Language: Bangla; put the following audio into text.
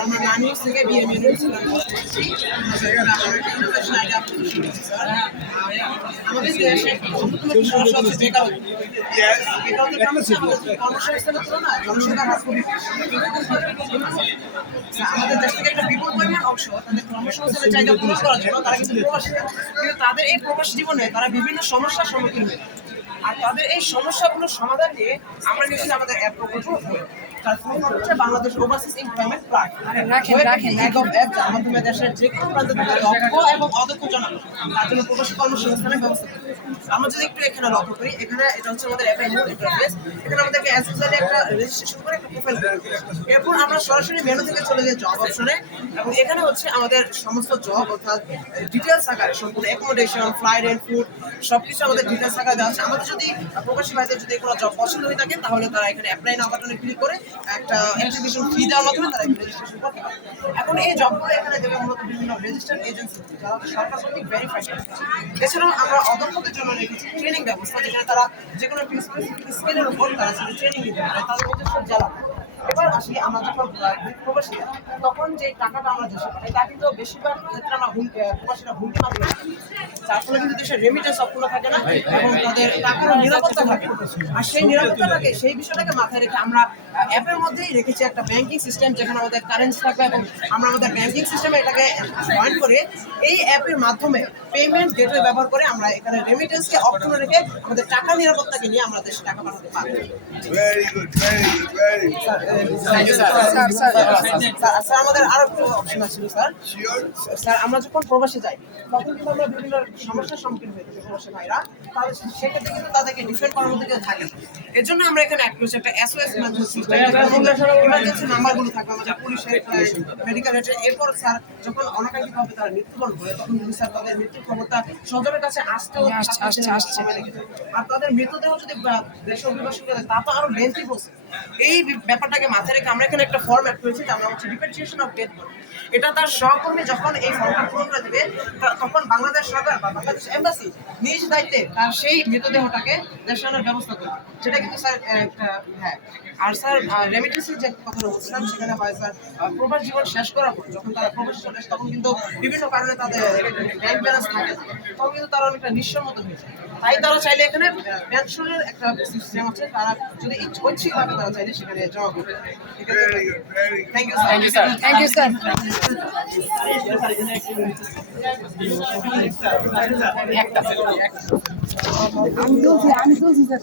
আমরা নানিউজ থেকে বিএমএ আমাদের দেশে সমস্যা হচ্ছে কর্মসংস্থানের তুলনায় জনসংখ্যার হার খুবই আমাদের দেশ থেকে একটা বিপুল পরিমাণ অংশ তাদের কর্মসংস্থানের চাহিদা পূরণ করার জন্য তারা কিন্তু প্রবাসী, কিন্তু তাদের এই প্রবাসী জীবনে তারা বিভিন্ন সমস্যার সম্মুখীন হয়। আর তাদের এই সমস্যাগুলোর সমাধান নিয়ে আমরা নিয়েছি আমাদের অ্যাপ প্রকল্প তার ফোন হচ্ছে বাংলাদেশ ওভারসিজ এমপ্লয়মেন্ট প্ল্যাটফর্ম যার মাধ্যমে দেশের যে কোনো প্রান্তে থাকা দক্ষ এবং অদক্ষ জনগণ তার জন্য প্রবাসী কর্মসংস্থানের ব্যবস্থা করি। আমরা যদি একটু এখানে লক্ষ্য করি, এখানে এটা হচ্ছে আমাদের অ্যাপের মূল ইন্টারফেস। এখানে আমাদেরকে অ্যাজ ইউজুয়ালি একটা রেজিস্ট্রেশন করে একটা প্রোফাইল করে এরপর আমরা সরাসরি মেনু থেকে চলে যাই জব অপশনে, এবং এখানে হচ্ছে আমাদের সমস্ত জব অর্থাৎ ডিটেলস আকারে সম্পূর্ণ অ্যাকোমোডেশন, ফ্লাইট এন্ড ফুড সবকিছু আমাদের ডিটেলস আকারে দেওয়া হচ্ছে। আমাদের যদি প্রবাসী ভাইদের যদি কোনো জব পছন্দ হয়ে থাকে তাহলে তারা এখানে অ্যাপ্লাই নাও বাটনে ক্লিক করে একটা অ্যাপ্লিকেশন ফি দেওয়ার মাধ্যমে তারা এখানে রেজিস্ট্রেশন করতে পারে। এখন এই জবগুলো এখানে দেবে মূলত বিভিন্ন রেজিস্টার্ড এজেন্সি যারা সরকার কর্তৃক ভেরিফাইড করে। এছাড়াও আমরা অদক্ষদের জন্য রেখেছি ট্রেনিং ব্যবস্থা, যেখানে তারা যে কোনো স্কিলের উপর তারা ট্রেনিং নিতে পারে তাদের মধ্যে সব জেলা। এবার আসি আমরা যখন প্রবাসী তখন যে টাকাটা আমরা দেশে পাই তা কিন্তু বেশিরভাগ ক্ষেত্রে আমরা প্রবাসীরা হুমকি মাধ্যমে যার ফলে কিন্তু দেশের রেমিটেন্স অক্ষুণ্ণ থাকে না এবং তাদের টাকারও নিরাপত্তা থাকে। আর সেই নিরাপত্তাটাকে সেই বিষয়টাকে মাথায় রেখে আমরা অ্যাপের মধ্যেই রেখেছি একটা ব্যাংকিং সিস্টেম, যেখানে আমাদের কারেন্সি থাকবে এবং আমরা আমাদের ব্যাংকিং সিস্টেমে এটাকে জয়েন করে এই অ্যাপের মাধ্যমে পেমেন্ট গেটওয়ে ব্যবহার করে আমরা এখানে রেমিটেন্সকে অক্ষুণ্ণ রেখে আমাদের টাকা নিরাপত্তাকে নিয়ে আমরা দেশে টাকা পাঠাতে পারি। স্যার আমাদের আরো একটু অপশন আছে স্যার। আমরা যখন প্রবাসে যাই তখন কিন্তু আমরা বিভিন্ন সমস্যার সম্মুখীন হয়ে থাকি প্রবাসী ভাইরা, তাহলে সেক্ষেত্রে কিন্তু তাদেরকে ডিফেন্ড করার মধ্যে কেউ থাকে না। এর জন্য আমরা এখানে অ্যাড করেছি একটা SOS ইমার্জেন্সি নাম্বারগুলো থাকবে আমাদের পুলিশের, মেডিকেলের। এরপর স্যার যখন অনাকাঙ্ক্ষিতভাবে তারা মৃত্যুবরণ করে তখন কিন্তু স্যার তাদের মৃত্যুর খবরটা সদরের কাছে আসতেও আসছে। আর তাদের মৃতদেহ যদি দেশে অভিবাসী করে তা তো আরো লেন্থি প্রসেস। এই ব্যাপারটাকে মাথায় রেখে আমরা এখানে একটা ফর্ম অ্যাড করেছি আমরা হচ্ছে রিপেট্রিয়েশন অফ ডেথ। এটা তার সহকর্মী যখন এই ফর্মটা পূরণ করে দেবে তখন বাংলাদেশ সরকার বা বাংলাদেশ এম্বাসি নিজ দায়িত্বে তার সেই মৃতদেহটাকে দেশে আনার ব্যবস্থা করবে, যেটা কিন্তু স্যার হ্যাঁ। আর স্যার রেমিটেন্সের যে কথাটা বলছিলাম সেখানে হয় স্যার প্রবাস জীবন শেষ করার পর যখন তারা প্রবাসী চলে আসে তখন কিন্তু বিভিন্ন কারণে তাদের ব্যাংক ব্যালেন্স থাকে না, তখন কিন্তু তারা অনেকটা নিঃস্বর মতো হয়ে যায়। তাই তারা চাইলে এখানে পেনশনের একটা সিস্টেম আছে, তারা যদি ঐচ্ছিকভাবে তারা চাইলে সেখানে জমা করবে। Thank you sir. Thank you sir. আমি বলছি স্যার